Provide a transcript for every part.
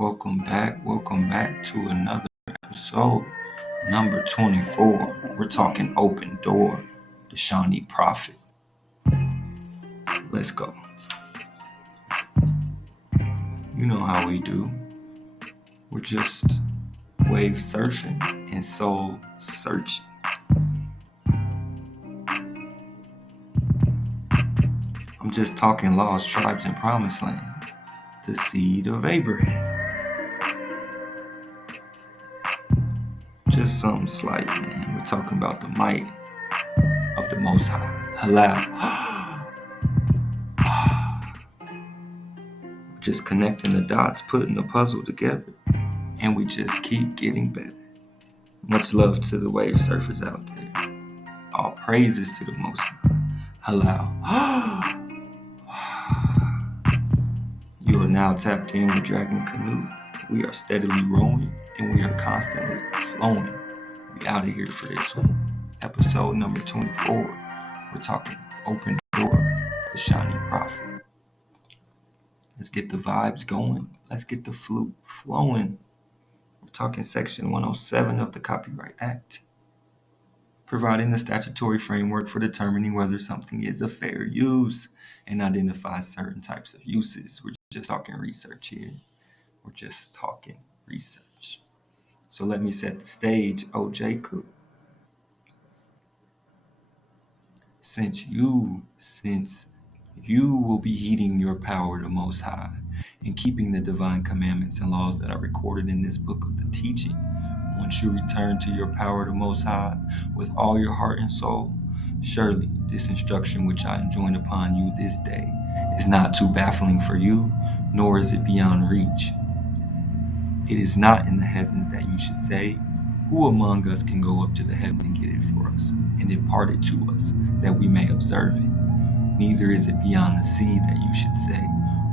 Welcome back to another episode, number 24. We're talking open door, the Shawnee Prophet. Let's go. You know how we do. We're just wave surfing and soul searching. I'm just talking lost tribes and promised land, the seed of Abraham. Just something slight, man. We're talking about the might of the Most High. Halal. Just connecting the dots, putting the puzzle together, and we just keep getting better. Much love to the wave surfers out there. All praises to the Most High. Halal. You are now tapped in with Dragon Canoe. We are steadily rowing, and we are constantly flowing. We out of here for this one. Episode number 24. We're talking open door, the Shawnee Prophet. Let's get the vibes going. Let's get the flute flowing. We're talking Section 107 of the Copyright Act, providing the statutory framework for determining whether something is a fair use and identifies certain types of uses. We're just talking research here. We're just talking research. So let me set the stage, Jacob. Since you will be heeding your power the Most High and keeping the divine commandments and laws that are recorded in this book of the teaching, once you return to your power the Most High with all your heart and soul, surely this instruction which I enjoin upon you this day is not too baffling for you, nor is it beyond reach. It is not in the heavens that you should say, who among us can go up to the heavens and get it for us, and impart it to us, that we may observe it? Neither is it beyond the sea that you should say,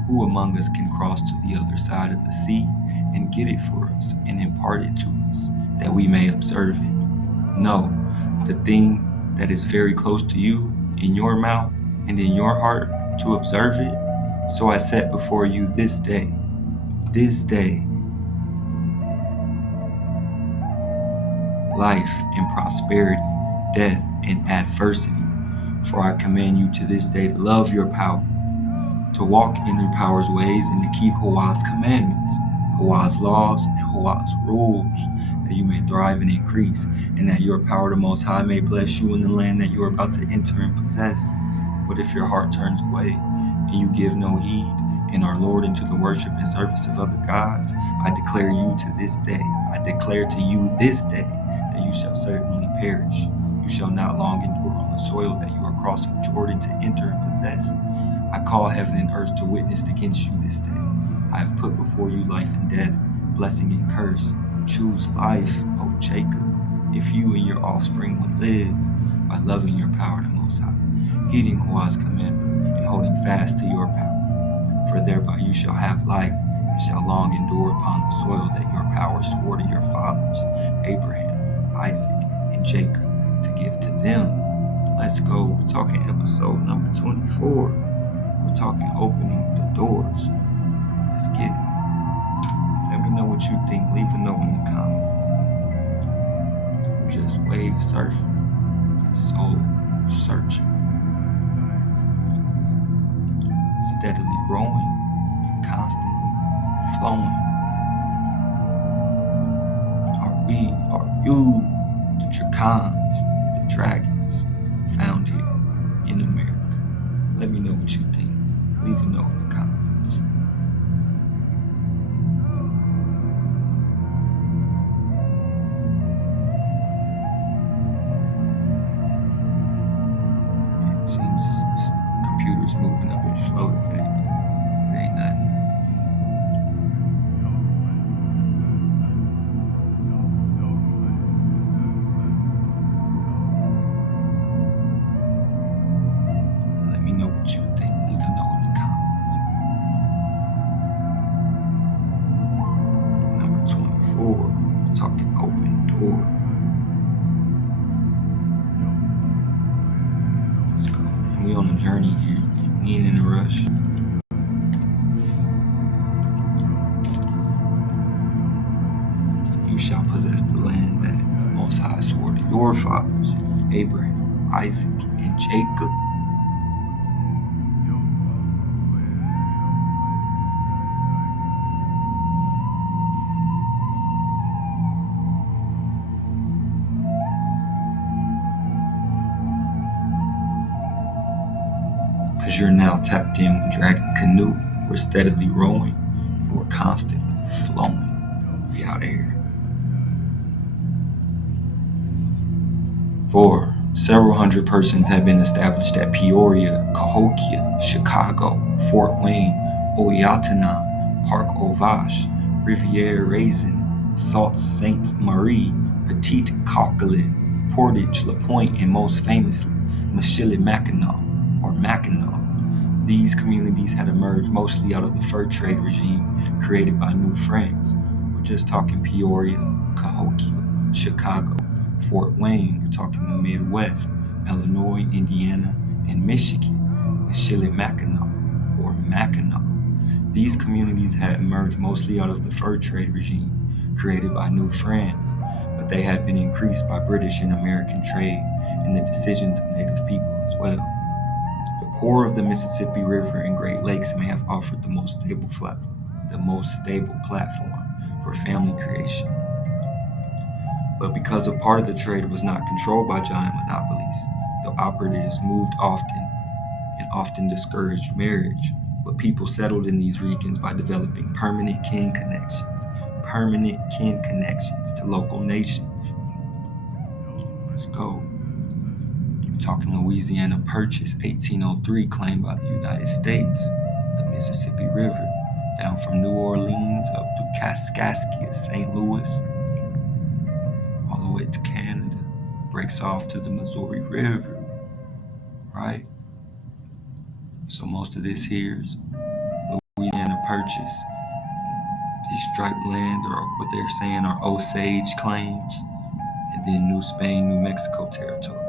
who among us can cross to the other side of the sea, and get it for us, and impart it to us, that we may observe it? No, the thing that is very close to you, in your mouth, and in your heart, to observe it, so I set before you this day, life and prosperity, death and adversity. For I command you to this day to love your power, to walk in your power's ways, and to keep Hawah's commandments, Hawah's laws, and Hawah's rules, that you may thrive and increase, and that your power the Most High may bless you in the land that you are about to enter and possess. But if your heart turns away, and you give no heed, and are lured into the worship and service of other gods, I declare to you this day, that you shall certainly perish. You shall not long endure on the soil that you are crossing Jordan to enter and possess. I call heaven and earth to witness against you this day. I have put before you life and death, blessing and curse. Choose life, O Jacob, if you and your offspring would live, by loving your power the Most High, heeding Hawah's commandments, and holding fast to your power. For thereby you shall have life, and shall long endure upon the soil that your power swore to your fathers, Abraham, Isaac, and Jacob, to give to them. Let's go. We're talking episode number 24. We're talking opening the doors. Let's get it. Let me know what you think. Leave a note in the comments. We're just wave surfing and soul searching. Steadily rowing and constantly flowing. Are you the Dracons, the dragons found here in America? Let me know what you think. Leave a note in the comments. And it seems as if the computer's moving a bit slow today. It ain't nothing. Let me know what you think. Leave a note in the comments. Number 24, we're talking open door. Let's go. We on a journey here. We ain't in a rush. you shall possess the land that the Most High swore to your fathers, Abraham, Isaac, and Jacob. Because you're now tapped in with Dragon Canoe. We're steadily rowing, and we're constantly flowing. We out here. For several hundred persons have been established at Peoria, Cahokia, Chicago, Fort Wayne, Oyatana, Park Ovash, Riviere Raisin, Sault Ste. Marie, Petite Coquelin, Portage, LaPointe, and most famously, Mishinimaki or Mackinac. These communities had emerged mostly out of the fur trade regime created by New France. We're just talking Peoria, Cahokia, Chicago, Fort Wayne. We're talking the Midwest, Illinois, Indiana, and Michigan. Mishinimaki or Mackinac. These communities had emerged mostly out of the fur trade regime created by New France, but they had been increased by British and American trade and the decisions of Native people as well. The core of the Mississippi River and Great Lakes may have offered the most stable platform for family creation. But because a part of the trade was not controlled by giant monopolies, the operatives moved often discouraged marriage. But people settled in these regions by developing permanent kin connections to local nations. Let's go. Talking Louisiana Purchase, 1803, claimed by the United States, the Mississippi River, down from New Orleans up through Kaskaskia, St. Louis, all the way to Canada, breaks off to the Missouri River, right? So most of this here is Louisiana Purchase. These striped lands are what they're saying are Osage claims, and then New Spain, New Mexico territory.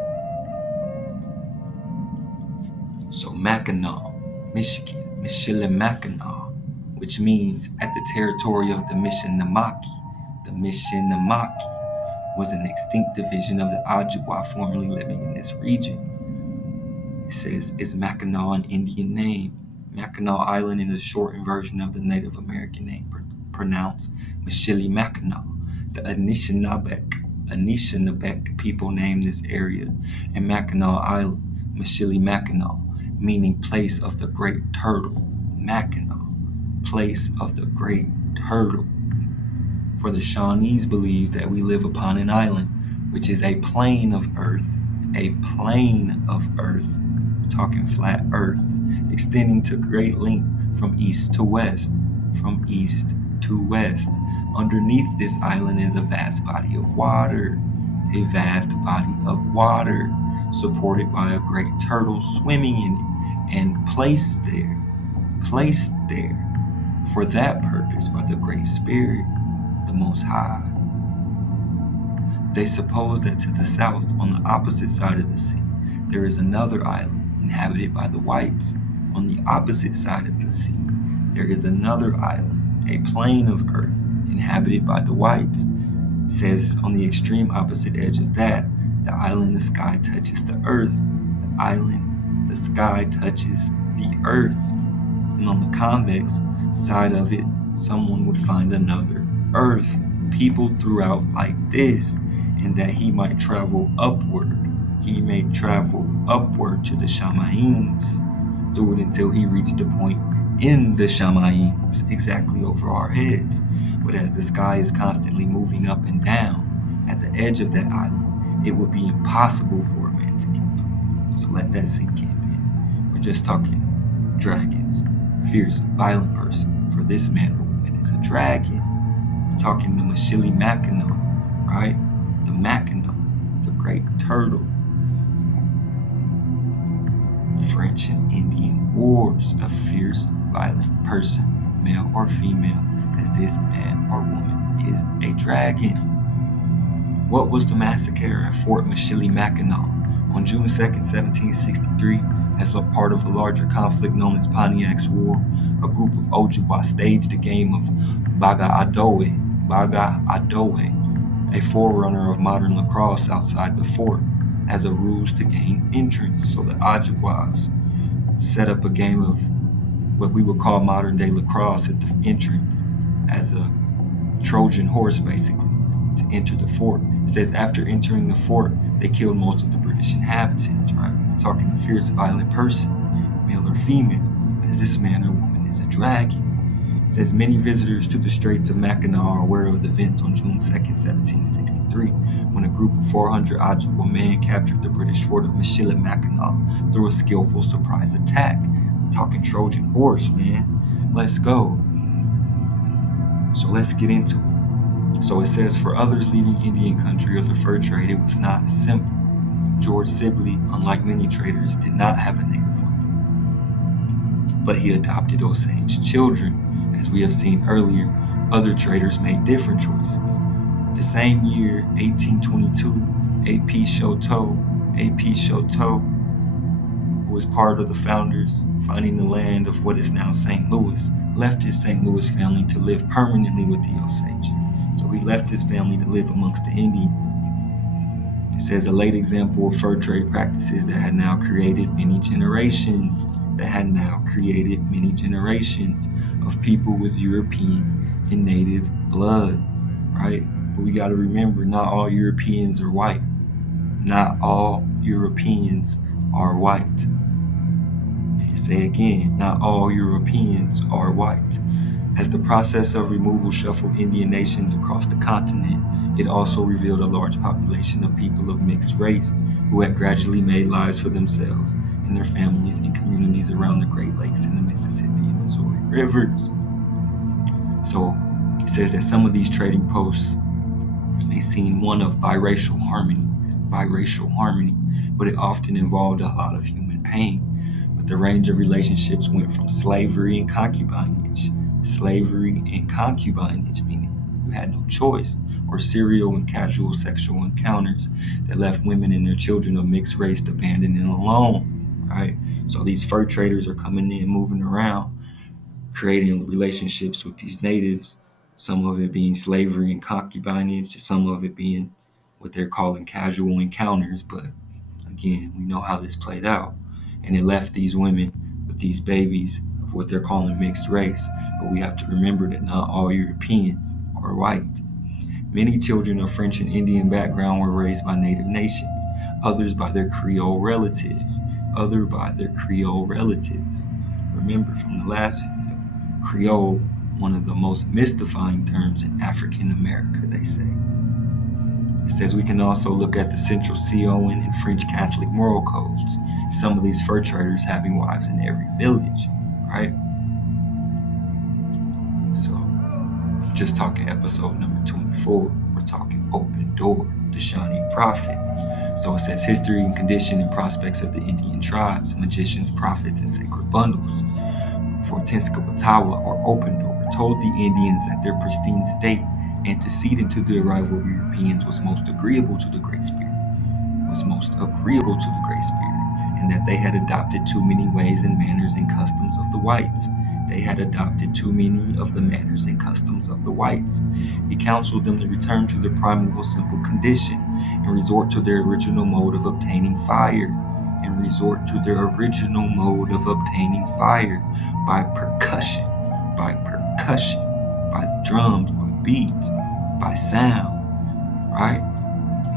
So Mackinac, Michigan, Mishinimaki, which means at the territory of the Mishinimaki. The Mishinimaki was an extinct division of the Ojibwa formerly living in this region. It says, is Mackinac an Indian name? Mackinac Island is a shortened version of the Native American name pronounced Mishinimaki. The Anishinaabe people named this area, and Mackinac Island, Mishinimaki, meaning place of the great turtle. Mackinac, place of the great turtle. For the Shawnees believe that we live upon an island, which is a plane of earth, we're talking flat earth, extending to great length from east to west. Underneath this island is a vast body of water, supported by a great turtle swimming in it, and placed there for that purpose by the Great Spirit, the Most High. They suppose that to the south, on the opposite side of the sea, there is another island inhabited by the whites. On the opposite side of the sea, there is another island, a plane of earth, inhabited by the whites. It says on the extreme opposite edge of that, the island, the sky touches the earth. The island, the sky touches the earth. And on the convex side of it, someone would find another earth, peopled throughout like this, and that he might travel upward. He may travel upward to the Shamayims, through it until he reached a point in the Shamayims, exactly over our heads. But as the sky is constantly moving up and down, at the edge of that island, it would be impossible for a man to get through. So let that sink in, man. We're just talking dragons. Fierce, violent person. For this man or woman is a dragon. We're talking the Mishinimaki, right? The Mackinac, the great turtle. French and Indian wars. A fierce, violent person, male or female, as this man or woman is a dragon. What was the massacre at Fort Mishinimaki on June 2nd, 1763, as part of a larger conflict known as Pontiac's War? A group of Ojibwa staged a game of Baga Adowe, a forerunner of modern lacrosse outside the fort, as a ruse to gain entrance. So the Ojibwas set up a game of what we would call modern day lacrosse at the entrance as a Trojan horse, basically, to enter the fort. It says after entering the fort, they killed most of the British inhabitants, right? We're talking a fierce, violent person, male or female, as this man or woman is a dragon. It says many visitors to the Straits of Mackinac are aware of the events on June 2nd, 1763, when a group of 400 Ojibwa men captured the British fort of Mishinimaki through a skillful surprise attack. We're talking Trojan horse, man. Let's go. So let's get into it. So it says, for others leaving Indian country or the fur trade, it was not as simple. George Sibley, unlike many traders, did not have a native wife, but he adopted Osage children. As we have seen earlier, other traders made different choices. The same year, 1822, A.P. Choteau, who was part of the founders, finding the land of what is now St. Louis, left his St. Louis family to live permanently with the Osages. So he left his family to live amongst the Indians. It says a late example of fur trade practices that had now created many generations, of people with European and native blood, right? But we got to remember, not all Europeans are white. Not all Europeans are white. And say again, not all Europeans are white. As the process of removal shuffled Indian nations across the continent, it also revealed a large population of people of mixed race who had gradually made lives for themselves and their families in communities around the Great Lakes and the Mississippi and Missouri rivers. So it says that some of these trading posts may seem one of biracial harmony, but it often involved a lot of human pain. But the range of relationships went from slavery and concubinage, meaning you had no choice, or serial and casual sexual encounters that left women and their children of mixed race abandoned and alone, right? So these fur traders are coming in, moving around, creating relationships with these natives, some of it being slavery and concubinage, some of it being what they're calling casual encounters. But again, we know how this played out. And it left these women with these babies of what they're calling mixed race. But we have to remember that not all Europeans are white. Many children of French and Indian background were raised by native nations, others by their Creole relatives. Remember from the last video, Creole, one of the most mystifying terms in African America, they say. It says we can also look at the Central Sioux and French Catholic moral codes, some of these fur traders having wives in every village, right? So, just talking episode number 24, we're talking Open Door, the Shawnee Prophet. So it says history and condition and prospects of the Indian tribes, magicians, prophets, and sacred bundles. For Tenskwatawa, or Open Door, told the Indians that their pristine state, antecedent to the arrival of Europeans, was most agreeable to the Great Spirit, and that they had adopted too many ways and manners and customs of the whites. He counseled them to return to their primeval simple condition and resort to their original mode of obtaining fire, by percussion, by drums, by beats, by sound, right?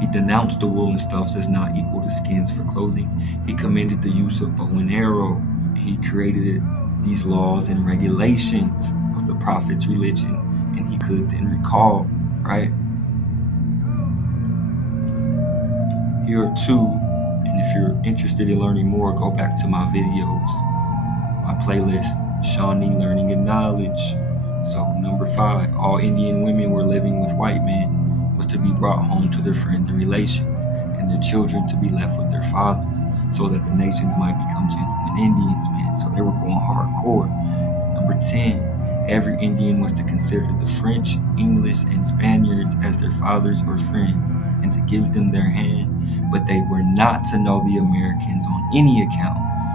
He denounced the woolen stuffs as not equal to skins for clothing. He commended the use of bow and arrow. And he created these laws and regulations of the prophet's religion, and he could then recall, right? Here are two, and if you're interested in learning more, go back to my videos, my playlist, Shawnee Learning and Knowledge. So number 5, all Indian women were living with white men was to be brought home to their friends and relations, and their children to be left with their fathers, so that the nations might become genuine Indians, man. So they were going hardcore. Number 10, every Indian was to consider the French, English, and Spaniards as their fathers or friends, and to give them their hand, but they were not to know the Americans on any account, but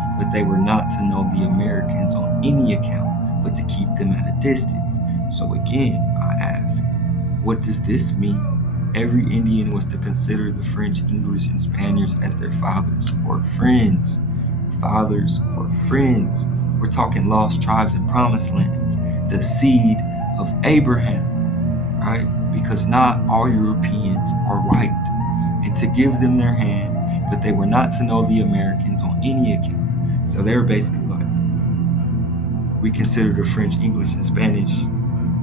to keep them at a distance. So again, I ask, what does this mean? Every Indian was to consider the French, English, and Spaniards as their fathers or friends. Fathers or friends. We're talking lost tribes and promised lands, the seed of Abraham, right? Because not all Europeans are white, and to give them their hand, but they were not to know the Americans on any account. So they were basically like, we consider the French, English, and Spanish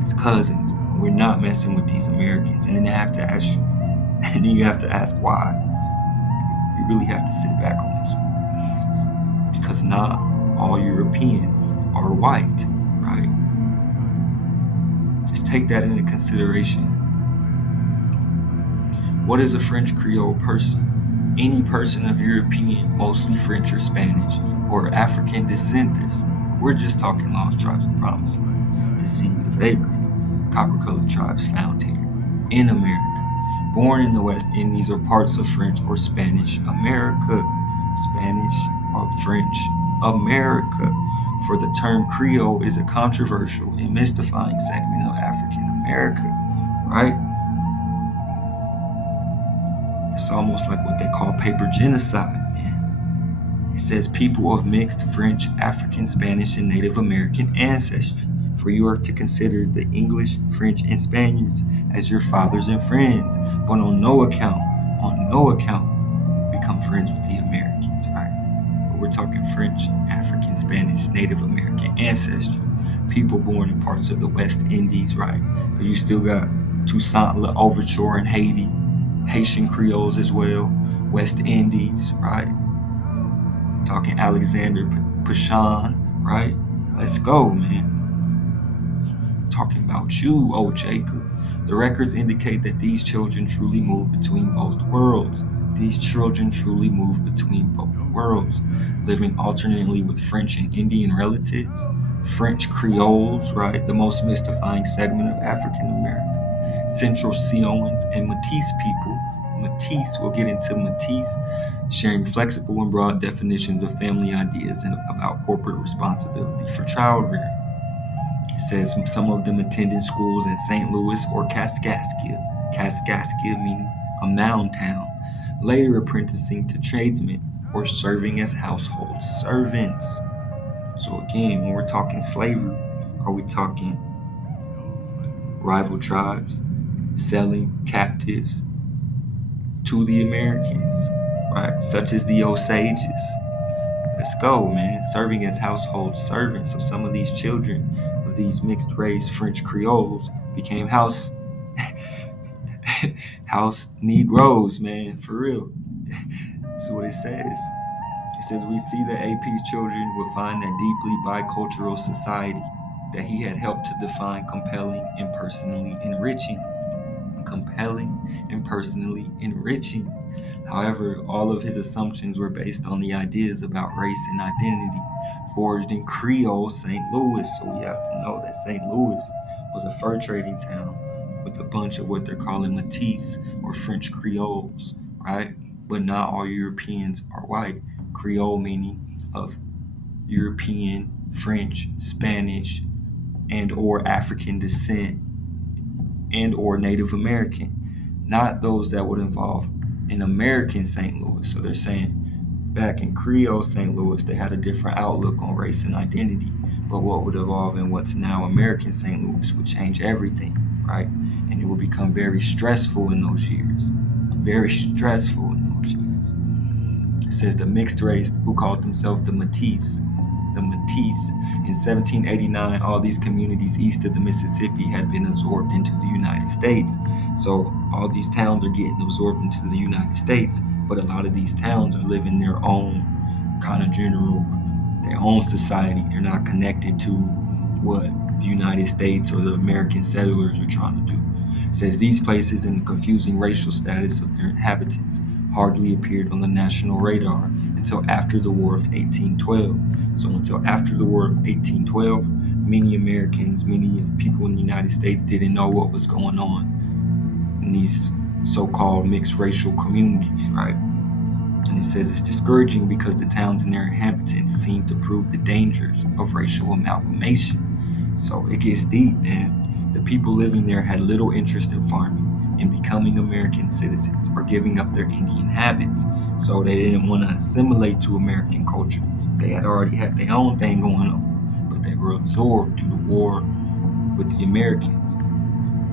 as cousins. We're not messing with these Americans. And then you have to ask why. You really have to sit back on this one. Because not all Europeans are white, right? Just take that into consideration. What is a French Creole person? Any person of European, mostly French or Spanish, or African descent, they're saying. We're just talking lost tribes and promised land, the seed of Abraham, copper-colored tribes found here in America, born in the West Indies or parts of French or Spanish America, Spanish or French America. For the term Creole is a controversial and mystifying segment of African America, right? It's almost like what they call paper genocide, man. It says people of mixed French, African, Spanish, and Native American ancestry. For you are to consider the English, French, and Spaniards as your fathers and friends, but on no account, become friends with the Americans, right? But we're talking French, African, Spanish, Native American ancestry. People born in parts of the West Indies, right? Because you still got Toussaint Louverture in Haiti, Haitian Creoles as well, West Indies, right? Talking Alexander Pashan, right? Let's go, man. Talking about you, oh Jacob. The records indicate that these children truly move between both worlds. These children truly move between both worlds, living alternately with French and Indian relatives, French Creoles, right? The most mystifying segment of African America. Central Sioux and Métis people. Métis, we'll get into Métis, sharing flexible and broad definitions of family ideas and about corporate responsibility for child rearing. It says some of them attended schools in St. Louis or Kaskaskia, Kaskaskia meaning a mound town, later apprenticing to tradesmen or serving as household servants. So again, when we're talking slavery, are we talking rival tribes selling captives to the Americans, right? Such as the Osages. Let's go, man. Serving as household servants. So some of these children of these mixed race French Creoles became house Negroes, man, for real. That's what it says. It says we see that AP's children would find that deeply bicultural society that he had helped to define compelling and personally enriching. Compelling and personally enriching. However, all of his assumptions were based on the ideas about race and identity forged in Creole St. Louis. So we have to know that St. Louis was a fur trading town with a bunch of what they're calling Métis or French Creoles, right? But not all Europeans are white. Creole meaning of European, French, Spanish, and or African descent and or Native American, not those that would involve an American St. Louis. So they're saying back in Creole St. Louis, they had a different outlook on race and identity. But what would evolve in what's now American St. Louis would change everything, right? And it would become very stressful in those years. Very stressful in those years. It says the mixed race who called themselves the Métis. The Métis. In 1789, all these communities east of the Mississippi had been absorbed into the United States. So all these towns are getting absorbed into the United States, but a lot of these towns are living their own kind of their own society. They're not connected to what the United States or the American settlers are trying to do. It says these places and the confusing racial status of their inhabitants hardly appeared on the national radar until after the War of 1812. So until after the War of 1812, many Americans, many people in the United States didn't know what was going on in these so-called mixed racial communities, right? And it says it's discouraging because the towns and their inhabitants seem to prove the dangers of racial amalgamation. So it gets deep, man. The people living there had little interest in farming, in becoming American citizens or giving up their Indian habits. So they didn't want to assimilate to American culture. They had already had their own thing going on, but they were absorbed through the war with the Americans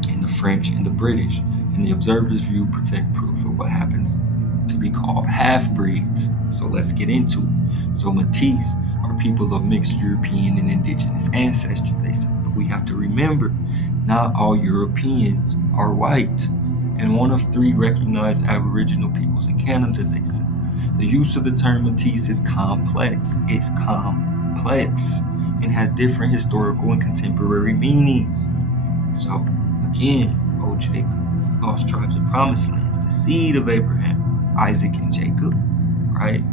and the French and the British. And the observer's view protect proof of what happens to be called half-breeds. So let's get into it. So Métis are people of mixed European and indigenous ancestry, they say. But we have to remember, not all Europeans are white. And one of 3 recognized Aboriginal peoples in Canada, they say. The use of the term Métis is complex. It's complex and has different historical and contemporary meanings. So, again, O Jacob, lost tribes and promised lands, the seed of Abraham, Isaac, and Jacob, right?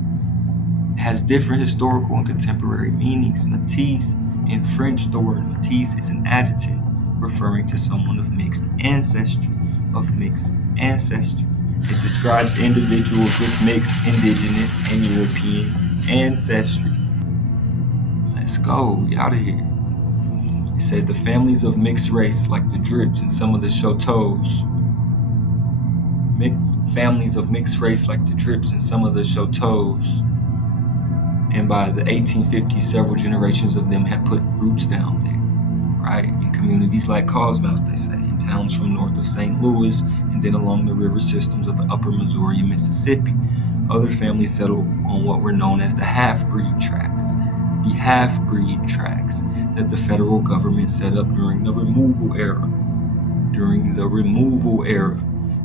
It has different historical and contemporary meanings. Métis, in French, the word métis is an adjective referring to someone of mixed ancestry, It describes individuals with mixed indigenous and European ancestry. Let's go, we out of here. It says the families of mixed race, like the Drips and some of the Choteaus. Families of mixed race, like the Drips and some of the Choteaus. And by the 1850s, several generations of them had put roots down there, right? In communities like Cosmouth, they say, in towns from north of St. Louis, and then along the river systems of the upper Missouri and Mississippi. Other families settled on what were known as the half-breed tracts. The half-breed tracts that the federal government set up during the removal era.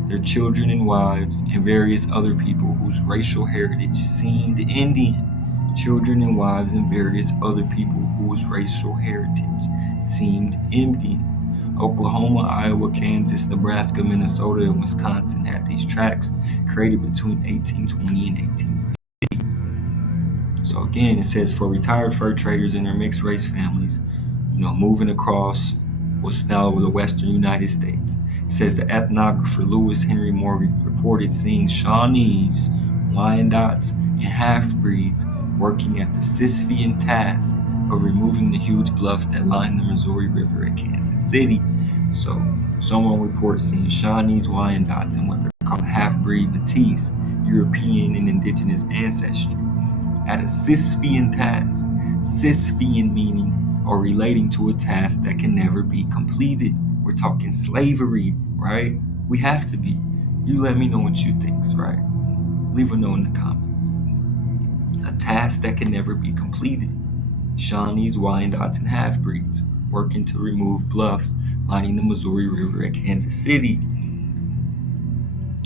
Their children and wives and various other people whose racial heritage seemed Indian. Children and wives and various other people whose racial heritage seemed Indian. Oklahoma, Iowa, Kansas, Nebraska, Minnesota, and Wisconsin had these tracts created between 1820 and 1850. So again, it says for retired fur traders and their mixed race families, moving across what's now the western United States. It says the ethnographer Lewis Henry Morgan reported seeing Shawnees, Wyandots, and half-breeds working at the Sisyphean task of removing the huge bluffs that line the Missouri River at Kansas City. So someone reports seeing Shawnees, Wyandots, and what they're called half-breed Métis, European and indigenous ancestry, at a Sisyphean task. Sisyphean meaning or relating to a task that can never be completed. We're talking slavery, right? We have to be. You let me know what you think, right? Leave a note in the comments. A task that can never be completed. Shawnees, Wyandots, and half-breeds working to remove bluffs lining the Missouri River at Kansas City.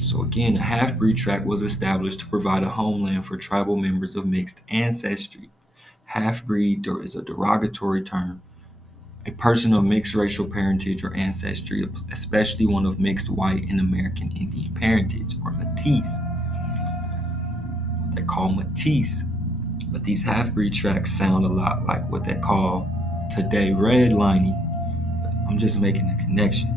So again, a half-breed tract was established to provide a homeland for tribal members of mixed ancestry. Half-breed is a derogatory term. A person of mixed racial parentage or ancestry, especially one of mixed white and American Indian parentage, or Métis. They're called Métis. But these half-breed tracts sound a lot like what they call today redlining. I'm just making a connection.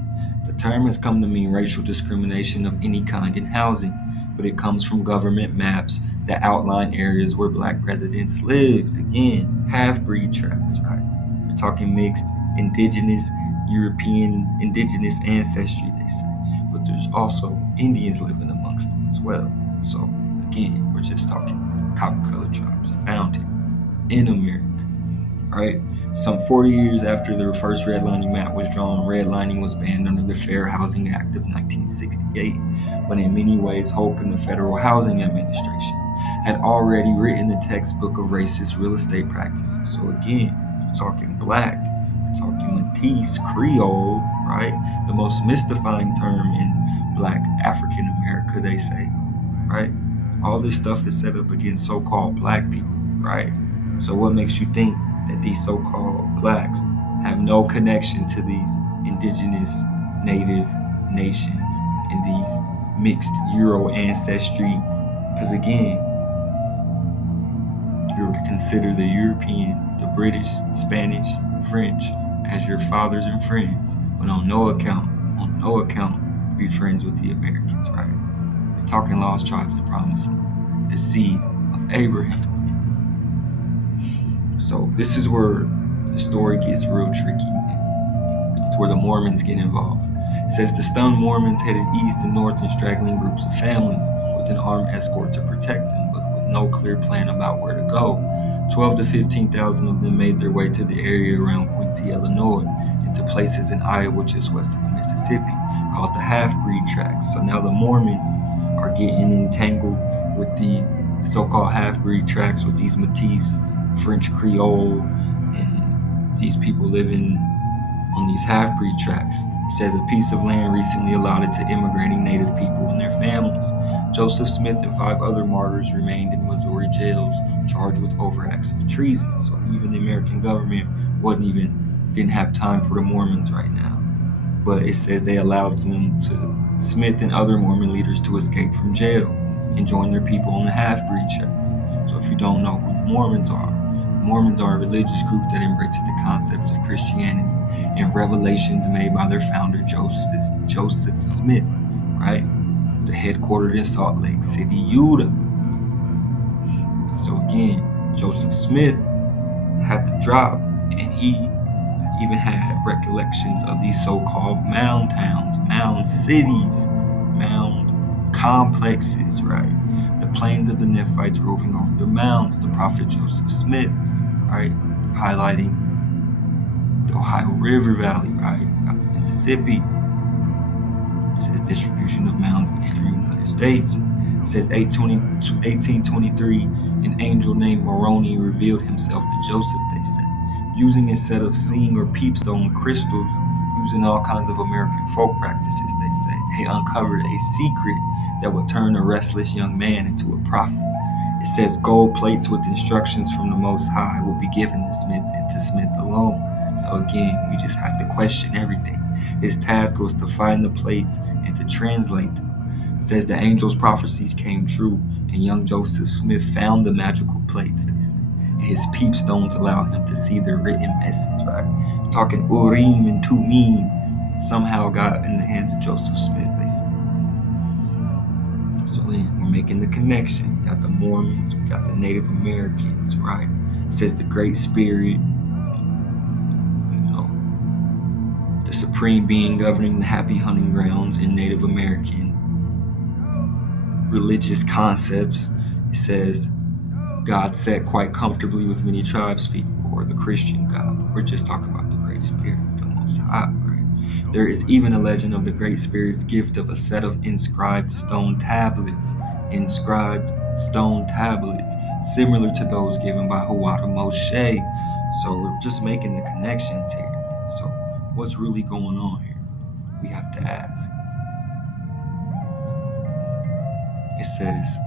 The term has come to mean racial discrimination of any kind in housing, but it comes from government maps that outline areas where black residents lived. Again, half-breed tracts, right? We're talking mixed, indigenous, European, indigenous ancestry, they say. But there's also Indians living amongst them as well. So, again, we're just talking copper-colored tribes found here in America, right? Some 40 years after the first redlining map was drawn, redlining was banned under the Fair Housing Act of 1968, but in many ways Hope and the Federal Housing Administration had already written the textbook of racist real estate practices. So again, we're talking black, we're talking Métis, Creole, right? The most mystifying term in black African America, they say, right? All this stuff is set up against so-called black people, right? So what makes you think that these so-called blacks have no connection to these indigenous native nations and these mixed Euro ancestry? Because again, you're to consider the European, the British, Spanish, French as your fathers and friends, but on no account, be friends with the Americans, right? We're talking lost tribes and promised land, the seed of Abraham. So this is where the story gets real tricky, man. It's where the Mormons get involved. It says the stunned Mormons headed east and north in straggling groups of families with an armed escort to protect them, but with no clear plan about where to go. 12 to 15,000 of them made their way to the area around Quincy, Illinois, and to places in Iowa just west of the Mississippi called the half-breed tracks. So now the Mormons are getting entangled with the so-called half-breed tracks with these Métis, French Creole, and these people living on these half-breed tracks. It says a piece of land recently allotted to immigrating Native people and their families. Joseph Smith and 5 other martyrs remained in Missouri jails, charged with overacts of treason. So even the American government didn't have time for the Mormons right now. But it says they allowed Smith and other Mormon leaders to escape from jail and join their people on the half-breed tracks. So if you don't know who Mormons are a religious group that embraces the concepts of Christianity and revelations made by their founder Joseph Smith, right? The headquartered in Salt Lake City, Utah. So again, Joseph Smith had the drop, and he even had recollections of these so-called mound towns, mound cities, mound complexes, right? The plains of the Nephites roving over their mounds. The prophet Joseph Smith, right, highlighting the Ohio River Valley, right, out the Mississippi. It says distribution of mounds eastern United States. It says 1823, an angel named Moroni revealed himself to Joseph, they say, using a set of seeing or peepstone crystals, using all kinds of American folk practices, they say. They uncovered a secret that would turn a restless young man into a prophet. It says gold plates with instructions from the Most High will be given to Smith and to Smith alone. So again, we just have to question everything. His task was to find the plates and to translate them. It says the angel's prophecies came true, and young Joseph Smith found the magical plates, they say. And his peepstones allowed him to see their written message, right? We're talking Urim and Tumim somehow got in the hands of Joseph Smith, they say. So then we're making the connection. We got the Mormons, we got the Native Americans, right? It says the Great Spirit, the supreme being governing the happy hunting grounds in Native American religious concepts. It says God sat quite comfortably with many tribes people, or the Christian God. We're just talking about the Great Spirit, the Most High, right? There is even a legend of the Great Spirit's gift of a set of inscribed stone tablets, similar to those given by Huwata Moshe. So we're just making the connections here. So what's really going on here? We have to ask. It says,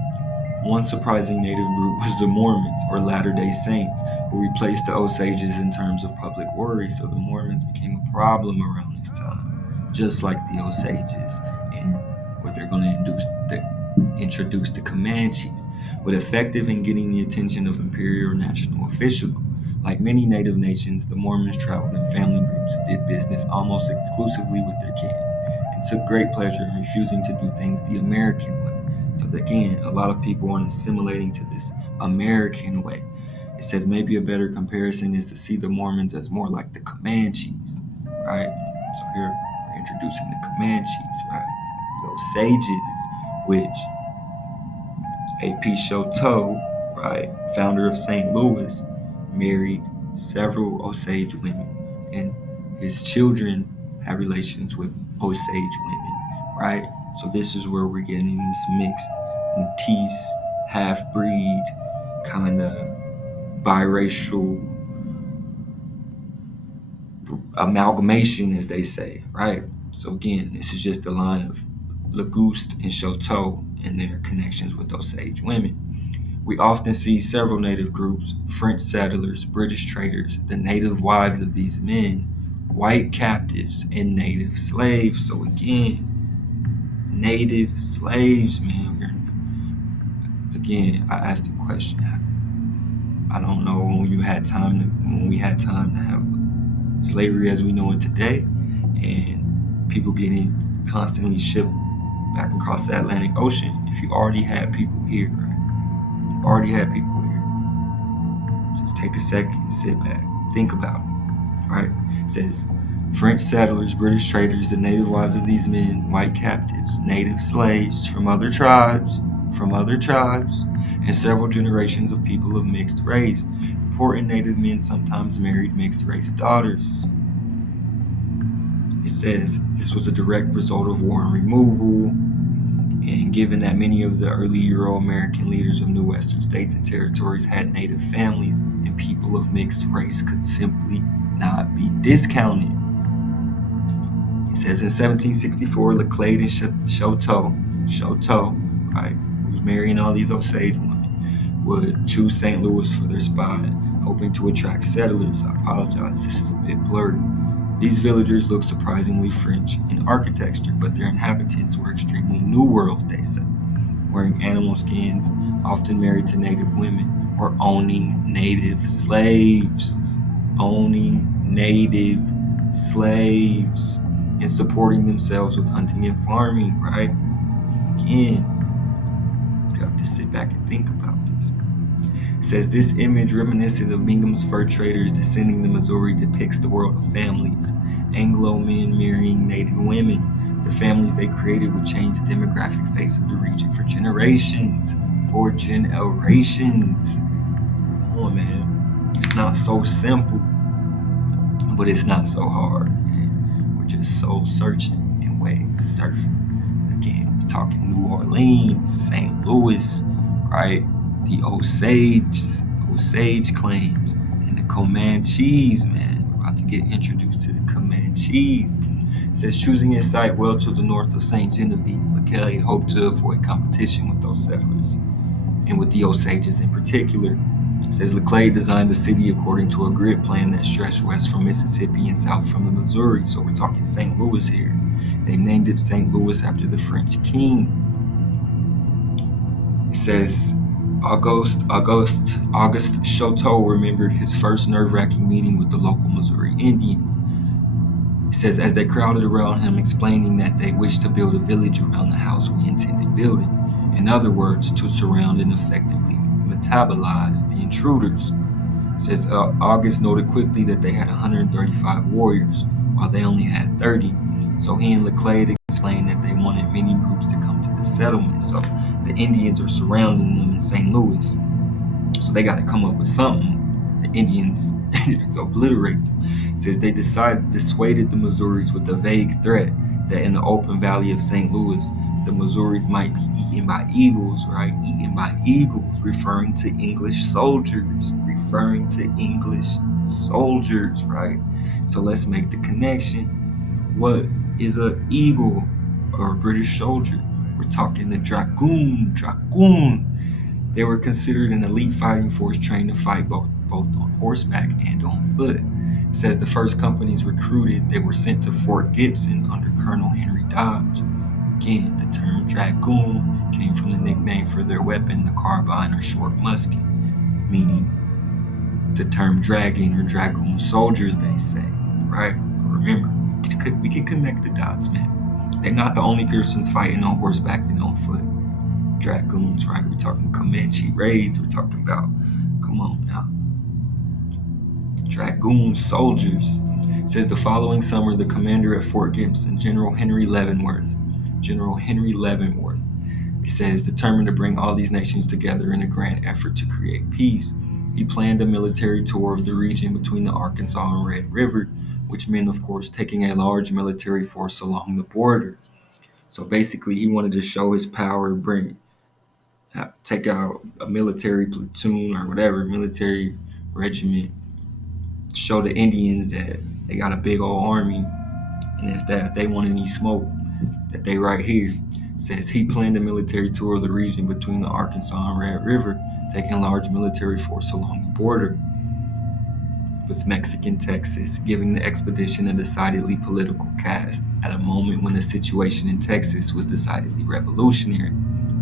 one surprising native group was the Mormons, or Latter-day Saints, who replaced the Osages in terms of public worry. So the Mormons became a problem around this time, just like the Osages, and what they're going to introduce the Comanches, but effective in getting the attention of imperial or national officials. Like many native nations, the Mormons traveled in family groups, did business almost exclusively with their kin, and took great pleasure in refusing to do things the American way. So again, a lot of people aren't assimilating to this American way. It says maybe a better comparison is to see the Mormons as more like the Comanches, right? So here we're introducing the Comanches, right? The Osages, which A.P. Choteau, right, founder of St. Louis, married several Osage women, and his children have relations with Osage women, right? So this is where we're getting this mixed Métis, half-breed, kind of biracial amalgamation, as they say, right? So again, this is just the line of L'Auguste and Choteau and their connections with Osage women. We often see several native groups, French settlers, British traders, the native wives of these men, white captives, and native slaves. So again, native slaves, man. Again, I asked the question. I don't know when we had time to have slavery as we know it today, and people getting constantly shipped back across the Atlantic Ocean. If you already had people here, right? Just take a second, sit back, think about it, right? It says French settlers, British traders, the native wives of these men, white captives, native slaves from other tribes, and several generations of people of mixed race. Important native men sometimes married mixed race daughters. It says this was a direct result of war and removal, and given that many of the early Euro-American leaders of new Western states and territories had native families, and people of mixed race could simply not be discounted. It says in 1764, Leclerc and Choteau, right, who was marrying all these Osage women, would choose St. Louis for their spot, hoping to attract settlers. I apologize, this is a bit blurry. These villagers looked surprisingly French in architecture, but their inhabitants were extremely New World, they say, wearing animal skins, often married to native women, or owning native slaves. And supporting themselves with hunting and farming, right? Again, you have to sit back and think about this. It says this image, reminiscent of Bingham's fur traders descending the Missouri, depicts the world of families. Anglo men marrying native women. The families they created would change the demographic face of the region for generations. Come on, man. It's not so simple, but it's not so hard, man. We're just soul searching and wave surfing. Again, we're talking New Orleans, St. Louis, right? The Osage claims, and the Comanches, man. We're about to get introduced to the Comanches. It says, choosing a site well to the north of St. Genevieve, Leclerc hoped to avoid competition with those settlers, and with the Osages in particular. It says Leclerc designed the city according to a grid plan that stretched west from Mississippi and south from the Missouri. So we're talking St. Louis here. They named it St. Louis after the French king. It says Auguste Choteau remembered his first nerve-wracking meeting with the local Missouri Indians. It says as they crowded around him explaining that they wished to build a village around the house we intended building. In other words, to surround and effectively metabolize the intruders. It says August noted quickly that they had 135 warriors, while they only had 30. So he and Leclerc explained that they wanted many groups to come to the settlement. So the Indians are surrounding them in St. Louis. So they got to come up with something. The Indians to obliterate them. It says they dissuaded the Missouris with the vague threat that in the open valley of St. Louis, the Missouris might be eaten by eagles, right? Eaten by eagles, referring to English soldiers, right? So let's make the connection. What is an eagle or a British soldier? We're talking the dragoon. They were considered an elite fighting force trained to fight both on horseback and on foot. It says the first companies recruited, they were sent to Fort Gibson under Colonel Henry Dodge. Again, the term dragoon came from the nickname for their weapon, the carbine or short musket, meaning the term dragon or dragoon soldiers, they say, right? Remember, we can connect the dots, man. They're not the only person fighting on horseback and on foot. Dragoons, right? We're talking Comanche raids. We're talking about, come on now, dragoon soldiers. It says the following summer, the commander at Fort Gibson, General Henry Leavenworth, it says, determined to bring all these nations together in a grand effort to create peace. He planned a military tour of the region between the Arkansas and Red River, which meant, of course, taking a large military force along the border. So basically, he wanted to show his power, take out a military platoon or whatever, military regiment, show the Indians that they got a big old army, and if they want any smoke, that they right here. It says he planned a military tour of the region between the Arkansas and Red River, taking a large military force along the border with Mexican Texas, giving the expedition a decidedly political cast at a moment when the situation in Texas was decidedly revolutionary.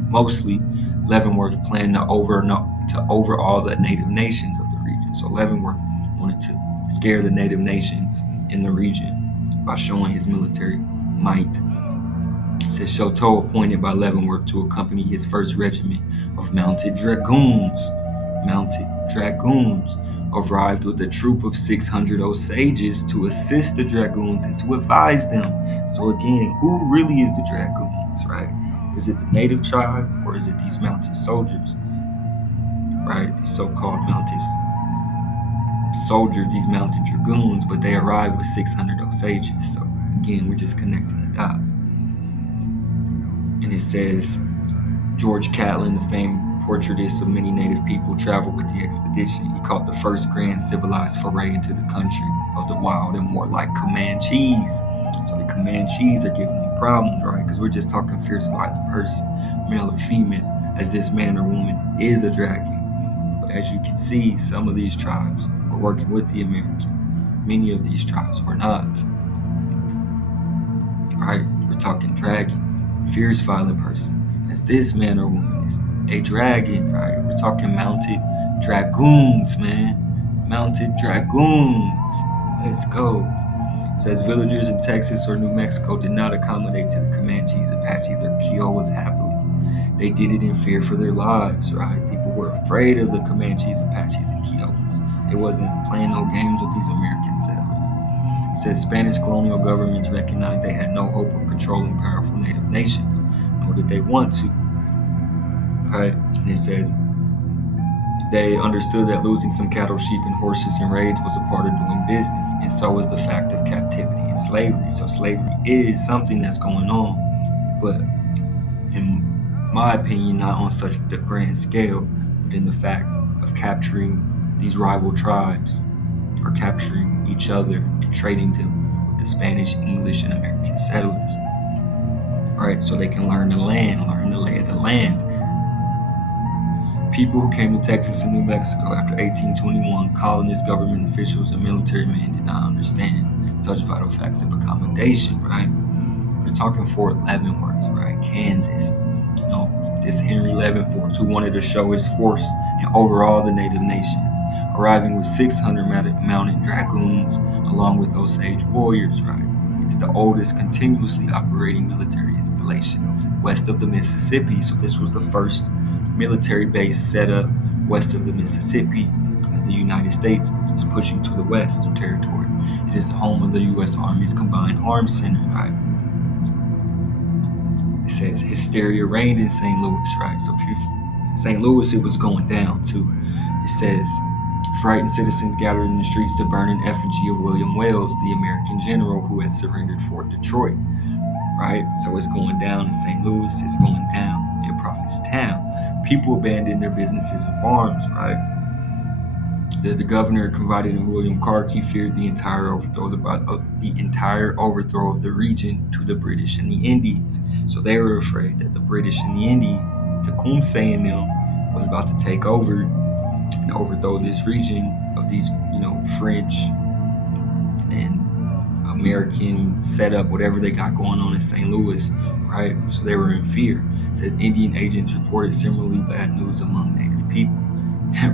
Mostly, Leavenworth planned to overawe the native nations of the region. So Leavenworth wanted to scare the native nations in the region by showing his military might. It says Choteau appointed by Leavenworth to accompany his first regiment of mounted dragoons, arrived with a troop of 600 Osages to assist the dragoons and to advise them. So again, who really is the dragoons, right? Is it the native tribe or is it these mounted soldiers, right? These so-called mounted soldiers, these mounted dragoons, but they arrived with 600 Osages. So again, we're just connecting the dots. And it says, George Catlin, the famed portraitist of many native people, traveled with the expedition. He caught the first grand civilized foray into the country of the wild and warlike Comanches. So the Comanches are giving them problems, right? Because we're just talking fierce, violent person, male or female, as this man or woman is a dragon. But as you can see, some of these tribes were working with the Americans. Many of these tribes were not. Right? We're talking dragons, fierce, violent person. As this man or woman is a dragon, right? We're talking mounted dragoons, man. Mounted dragoons. Let's go. It says villagers in Texas or New Mexico did not accommodate to the Comanches, Apaches, or Kiowas happily. They did it in fear for their lives, right? People were afraid of the Comanches, Apaches, and Kiowas. They wasn't playing no games with these American settlers. It says Spanish colonial governments recognized they had no hope of controlling powerful native nations, nor did they want to. Right? And it says they understood that losing some cattle, sheep, and horses in raids was a part of doing business, and so is the fact of captivity and slavery. So slavery is something that's going on, but in my opinion, not on such a grand scale, but in the fact of capturing these rival tribes, or capturing each other and trading them with the Spanish, English, and American settlers. Right, so they can learn the land, learn the lay of the land. People who came to Texas and New Mexico after 1821, colonist government officials and military men did not understand such vital facts of accommodation, right? We're talking Fort Leavenworth, right? Kansas. You know, this Henry Leavenworth who wanted to show his force and overall the native nations, arriving with 600 mounted dragoons along with Osage warriors, right? It's the oldest continuously operating military installation west of the Mississippi. So this was the first military base set up west of the Mississippi as the United States is pushing to the west of territory. It is the home of the U.S. Army's Combined Arms Center, right? It says hysteria reigned in St. Louis, right? So St. Louis, it was going down too. It says frightened citizens gathered in the streets to burn an effigy of William Welles, the American general who had surrendered Fort Detroit, right? So it's going down in St. Louis, it's going down in Prophetstown. People abandoned their businesses and farms, right? There's the governor confided in William Clark. He feared the entire overthrow of the region to the British and the Indians. So they were afraid that the British and the Indians, Tecumseh and them, was about to take over and overthrow this region of these, French and American setup, whatever they got going on in St. Louis, right? So they were in fear. It says Indian agents reported similarly bad news among native people,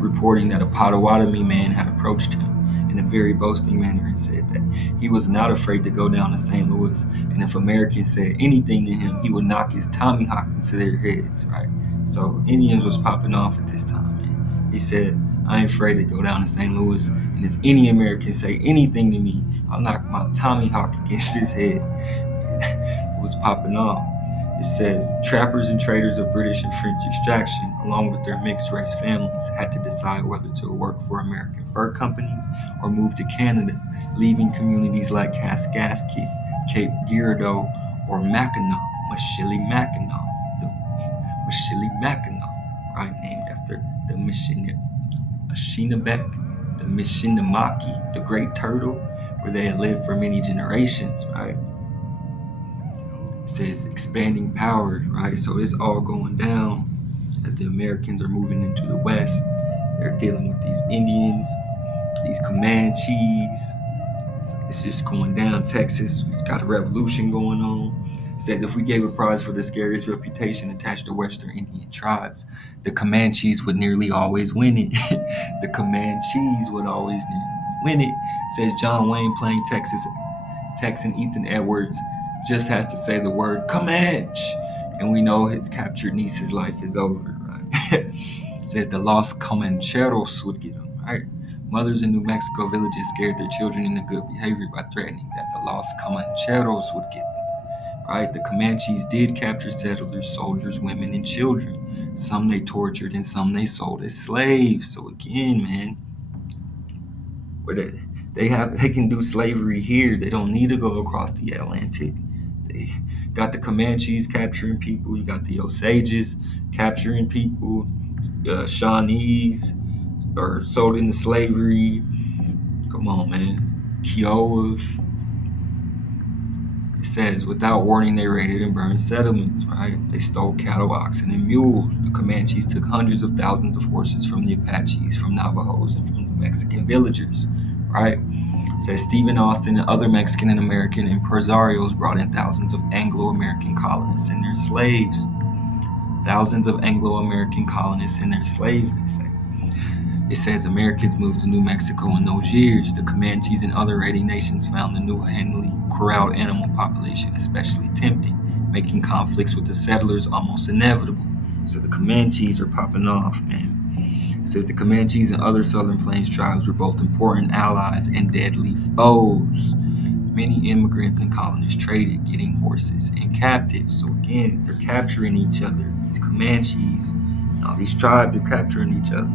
reporting that a Potawatomi man had approached him in a very boasting manner and said that he was not afraid to go down to St. Louis, and if Americans said anything to him, he would knock his tomahawk into their heads, right? So Indians was popping off at this time, man. He said, I ain't afraid to go down to St. Louis, and if any Americans say anything to me, I'll knock my tomahawk against his head. It was popping off. It says trappers and traders of British and French extraction, along with their mixed race families, had to decide whether to work for American fur companies or move to Canada, leaving communities like Kaskasket, Cape Girardeau, or Mackinac, Mishinimaki, right, named after the Mishinimaki, the Mishinimaki, the great turtle, where they had lived for many generations, right? It says expanding power, right? So it's all going down as the Americans are moving into the West. They're dealing with these Indians, these Comanches. It's just going down. Texas, it's got a revolution going on. It says if we gave a prize for the scariest reputation attached to Western Indian tribes, the Comanches would nearly always win it. The Comanches would always win it. It says John Wayne playing Texan Ethan Edwards just has to say the word Comanche, and we know his captured niece's life is over, right? It says the Los Comancheros would get him, right? Mothers in New Mexico villages scared their children into good behavior by threatening that the Los Comancheros would get them. Right? The Comanches did capture settlers, soldiers, women, and children. Some they tortured and some they sold as slaves. So again, man, where they can do slavery here. They don't need to go across the Atlantic. They got the Comanches capturing people. You got the Osages capturing people. Shawnees are sold into slavery. Come on, man. Kiowas. It says, without warning, they raided and burned settlements, right? They stole cattle, oxen, and mules. The Comanches took hundreds of thousands of horses from the Apaches, from Navajos, and from the Mexican villagers, right? It says Stephen Austin and other Mexican and American impresarios brought in thousands of Anglo-American colonists and their slaves. Thousands of Anglo-American colonists and their slaves, they say. It says Americans moved to New Mexico in those years. The Comanches and other raiding nations found the new handily corralled animal population especially tempting, making conflicts with the settlers almost inevitable. So the Comanches are popping off, man. It says the Comanches and other Southern Plains tribes were both important allies and deadly foes. Many immigrants and colonists traded, getting horses and captives. So again, they're capturing each other. These Comanches and all these tribes are capturing each other.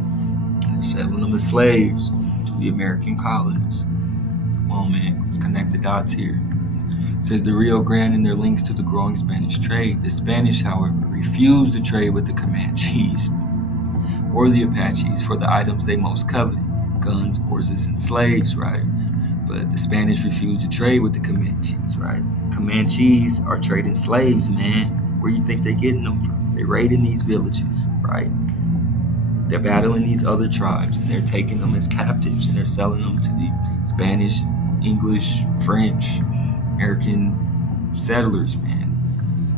They're selling them as slaves to the American colonists. Come on, man, let's connect the dots here. It says the Rio Grande and their links to the growing Spanish trade. The Spanish, however, refused to trade with the Comanches or the Apaches for the items they most coveted, guns, horses, and slaves, right? But the Spanish refused to trade with the Comanches, right? Comanches are trading slaves, man. Where you think they're getting them from? They're raiding these villages, right? They're battling these other tribes and they're taking them as captives and they're selling them to the Spanish, English, French, American settlers, man.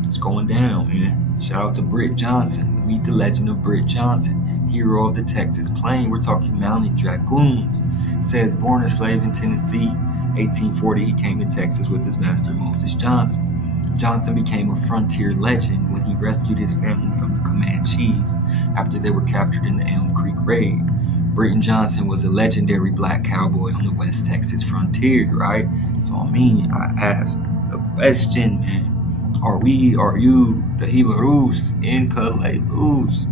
It's going down, man. Shout out to Britt Johnson. Meet the legend of Britt Johnson, hero of the Texas Plain. We're talking mounted dragoons. Says born a slave in Tennessee, 1840 he came to Texas with his master Moses Johnson. Johnson became a frontier legend when he rescued his family from the Comanches after they were captured in the Elm Creek Raid. Britton Johnson was a legendary black cowboy on the West Texas frontier, right? So I asked the question, man, are you the Jibarus, Inca-Laylus,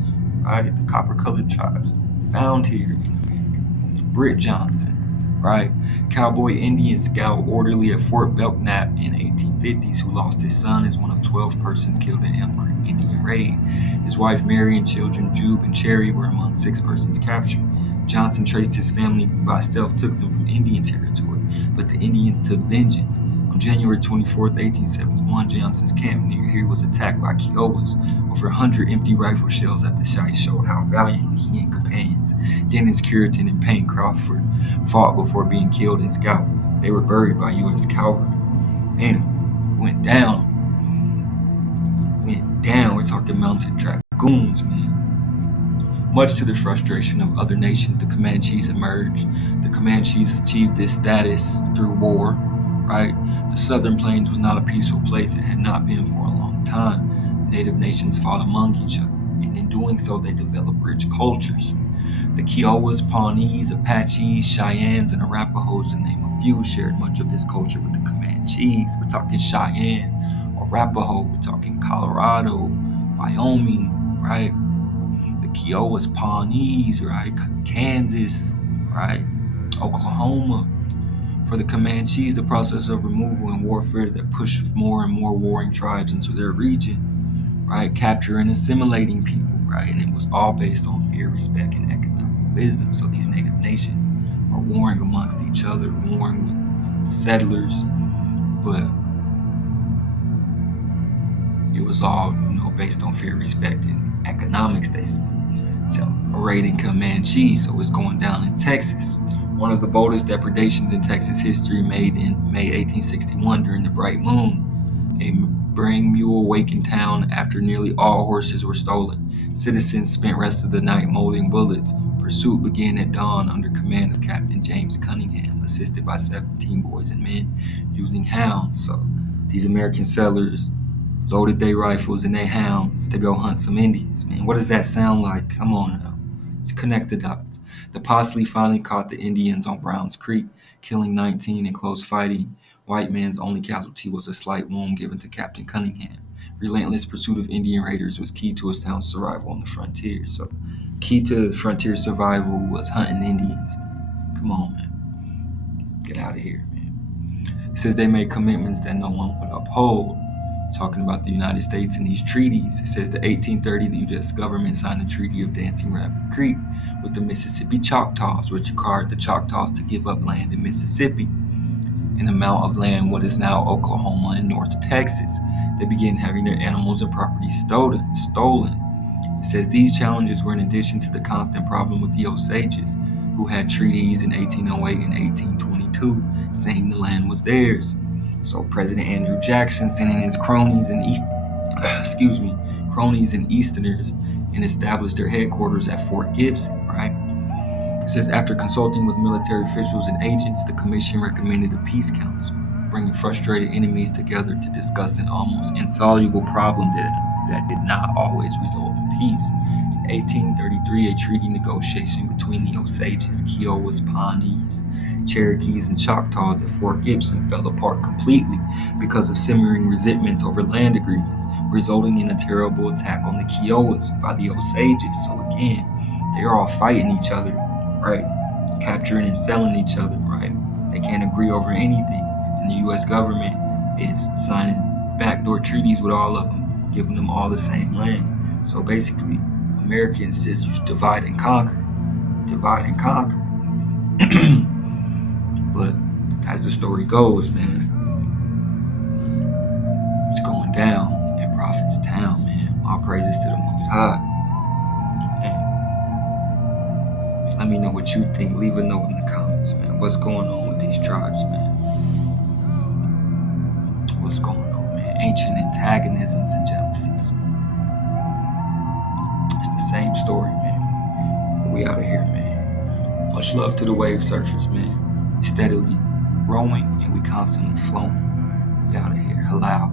right? The copper-colored tribes found here in Britt Johnson, right? Cowboy Indian scout orderly at Fort Belknap in the 1850s who lost his son as one of 12 persons killed in Elm Creek Indian Raid. His wife Mary and children Jube and Cherry were among 6 persons captured. Johnson traced his family by stealth, took them from Indian territory, but the Indians took vengeance. On January 24, 1871, Johnson's camp near here was attacked by Kiowas. Over 100 empty rifle shells at the site showed how valiantly he and companions, Dennis Curitan and Payne Crawford, fought before being killed and scalped. They were buried by U.S. cavalry. Man, went down. We're talking mounted dragoons, man. Much to the frustration of other nations, the Comanches emerged. The Comanches achieved this status through war, right? The Southern Plains was not a peaceful place. It had not been for a long time. Native nations fought among each other, and in doing so, they developed rich cultures. The Kiowas, Pawnees, Apaches, Cheyennes, and Arapahoes, to name a few, shared much of this culture with the Comanches. We're talking Cheyenne, Arapaho, we're talking Colorado, Wyoming, right? The Kiowas, Pawnees, right? Kansas, right? Oklahoma. For the Comanches, the process of removal and warfare that pushed more and more warring tribes into their region, right? Capturing and assimilating people, right? And it was all based on fear, respect, and economic wisdom. So these native nations are warring amongst each other, warring with the settlers, but it was all, based on fear, respect, and economics, they say. So, raiding Comanches, so it's going down in Texas. One of the boldest depredations in Texas history made in May 1861 during the Bright Moon. A braying mule awakened town after nearly all horses were stolen. Citizens spent rest of the night molding bullets. Pursuit began at dawn under command of Captain James Cunningham, assisted by 17 boys and men using hounds. So these American settlers loaded their rifles and their hounds to go hunt some Indians, man. What does that sound like? Come on now. Let's connect the dots. The posse finally caught the Indians on Browns Creek, killing 19 in close fighting. White man's only casualty was a slight wound given to Captain Cunningham. Relentless pursuit of Indian raiders was key to his town's survival on the frontier. So, key to frontier survival was hunting Indians. Come on, man. Get out of here, man. It says they made commitments that no one would uphold. Talking about the United States and these treaties. It says the 1830 the U.S. government signed the Treaty of Dancing Rabbit Creek with the Mississippi Choctaws, which required the Choctaws to give up land in Mississippi, an amount of land what is now Oklahoma and North Texas. They began having their animals and property stolen. It says these challenges were in addition to the constant problem with the Osages, who had treaties in 1808 and 1822 saying the land was theirs. So President Andrew Jackson sending his cronies and Easterners and established their headquarters at Fort Gibson, right? It says after consulting with military officials and agents, the commission recommended a peace council, bringing frustrated enemies together to discuss an almost insoluble problem that did not always result in peace. In 1833, a treaty negotiation between the Osages, Kiowas, Pawnees, Cherokees, and Choctaws at Fort Gibson fell apart completely because of simmering resentments over land agreements, resulting in a terrible attack on the Kiowas by the Osages. So again, they're all fighting each other, right? Capturing and selling each other, right? They can't agree over anything. And the U.S. government is signing backdoor treaties with all of them, giving them all the same land. So basically, Americans just divide and conquer. Divide and conquer. But as the story goes, man, it's going down in Prophet's Town, man. All praises to the Most High. Man, let me know what you think. Leave a note in the comments, man. What's going on with these tribes, man? What's going on, man? Ancient antagonisms and jealousies, man. It's the same story, man. But we out of here, man. Much love to the wave searchers, man. Steadily rowing and we constantly flowing. We out of here. Halal.